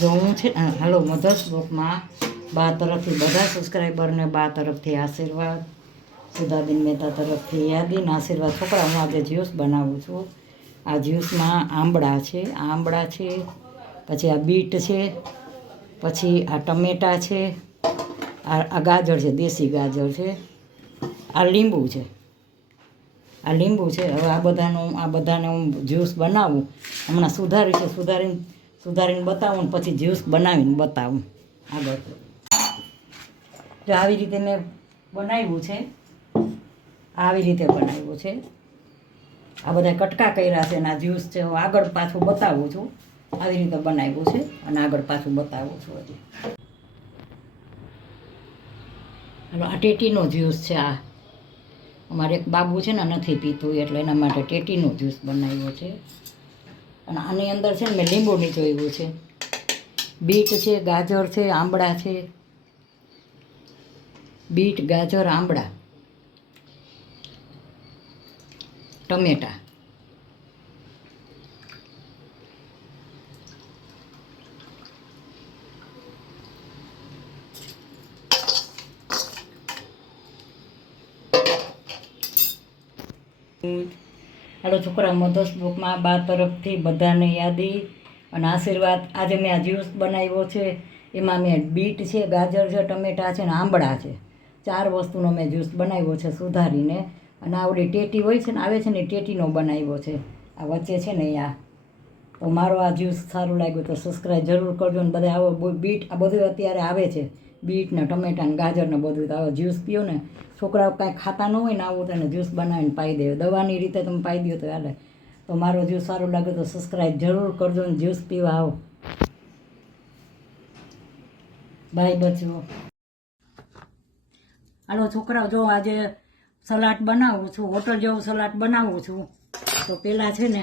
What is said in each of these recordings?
જો હું છે હાલો મધર્સ બ્લોગમાં બા તરફથી બધા સબસ્ક્રાઈબરને બા તરફથી આશીર્વાદ, સુધાબેન મહેતા તરફથી યાદીને આશીર્વાદ. છોકરા હું આજે જ્યુસ બનાવું છું. આ જ્યુસમાં આંબળા છે, પછી આ બીટ છે, પછી આ ટમેટા છે, આ ગાજર છે, દેશી ગાજર છે, આ લીંબુ છે, હવે આ બધાને હું જ્યુસ બનાવું. હમણાં સુધારીને બતાવું ને પછી જ્યુસ બનાવીને બતાવું આગળ. જો આવી રીતે મેં બનાવ્યું છે, આ બધા કટકા કર્યા છે અને આ જ્યુસ છે હું આગળ પાછું બતાવું છું. આવી રીતે બનાવ્યું છે અને આગળ પાછું બતાવું છું. હજી આ ટેટીનો જ્યુસ છે. આ અમારે એક બાબુ છે ને નથી પીતું એટલે એના માટે ટેટીનો જ્યુસ બનાવ્યો છે. અને આની અંદર છે ને મેં લીંબુ નીચોવ્યું છે, બીટ છે, ગાજર છે, આંબળા છે, બીટ, ગાજર, આંબળા, ટમેટા, હાલો છોકરા મધર્સ બુકમાં બા તરફથી બધાને યાદી અને આશીર્વાદ. આજે મેં આ જ્યુસ બનાવ્યો છે, એમાં મેં બીટ છે, ગાજર છે, ટમેટા છે ને આંબળા છે, 4 વસ્તુનો મેં જ્યુસ બનાવ્યો છે સુધારીને. અને આવડી ટેટી હોય છે ને, આવે છે ને, ટેટીનો બનાવ્યો છે. આ વચ્ચે છે ને આ. તો મારો આ જ્યુસ સારું લાગ્યું તો સબસ્ક્રાઈબ જરૂર કરજો. ને બધા આવો બીટ, આ બધું અત્યારે આવે છે, બીટ ને ટમેટા ને ગાજર ને બધું. તો આવો જ્યુસ પીઓ ને, છોકરાઓ કાંઈ ખાતા ન હોય ને આવું તો એને જ્યુસ બનાવીને પાઈ દે. દવાની રીતે તમે પાઈ દો તો હાલે. તો મારો જ્યુસ સારું લાગે તો સબસ્ક્રાઈબ જરૂર કરજો ને જ્યુસ પીવા આવો. બાય બચ્ચો. હાલો છોકરાઓ, જો આજે સલાડ બનાવું છું, હોટલ જેવું સલાડ બનાવું છું. તો પહેલાં છે ને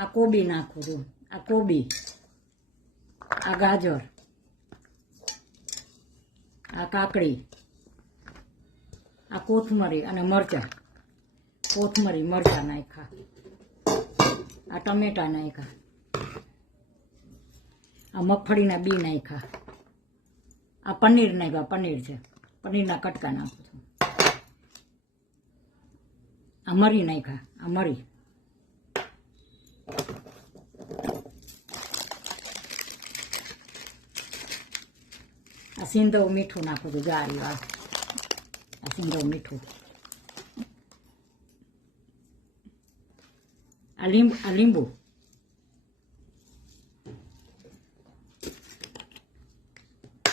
આ કોબી નાખું છું, આ કોબી, આ ગાજર, આ કાકડી, આ કોથમરી અને મરચાં, મરચાં નાખ્યા, આ ટમેટા નાખ્યા, આ મગફળીના બી નાખ્યા, આ પનીર નાખ્યા, પનીર છે, પનીરના કટકા નાખું છું, આ મરી નાખ્યા, આ મરી, આ સિંધવ મીઠું નાખું છું, જારી વાળ, આ સિંધવ મીઠું, આ લીંબુ,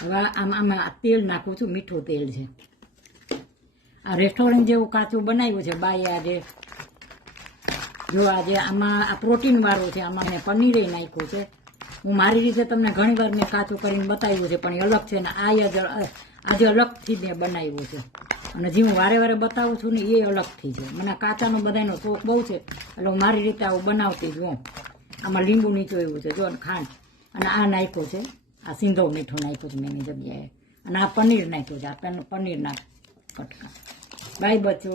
હવે આમાં તેલ નાખું છું, મીઠું તેલ છે. આ રેસ્ટોરન્ટ જેવું કાચું બનાવ્યું છે બાઈએ આજે. જો આજે આમાં આ પ્રોટીન વાળું છે, આમાં મેં પનીરે નાખ્યું છે. હું મારી રીતે તમને ઘણીવાર મેં કાચું કરીને બતાવ્યું છે, પણ એ અલગ છે ને આજે અલગથી મેં બનાવ્યું છે. અને જે હું વારે બતાવું છું ને એ અલગથી છે. મને કાચાનો બધાનો શોખ બહુ છે એટલે હું મારી રીતે આવું બનાવતી જ હોઉં. આમાં લીંબુ નીચોવ્યું છે, જો, ખાંડ, અને આ નાખ્યું છે, આ સિંધવ મીઠું નાખ્યું છે મેં એની જગ્યાએ. અને આ પનીર નાખ્યું છે, આ પનીરના કટકા. બાય બચ્ચો.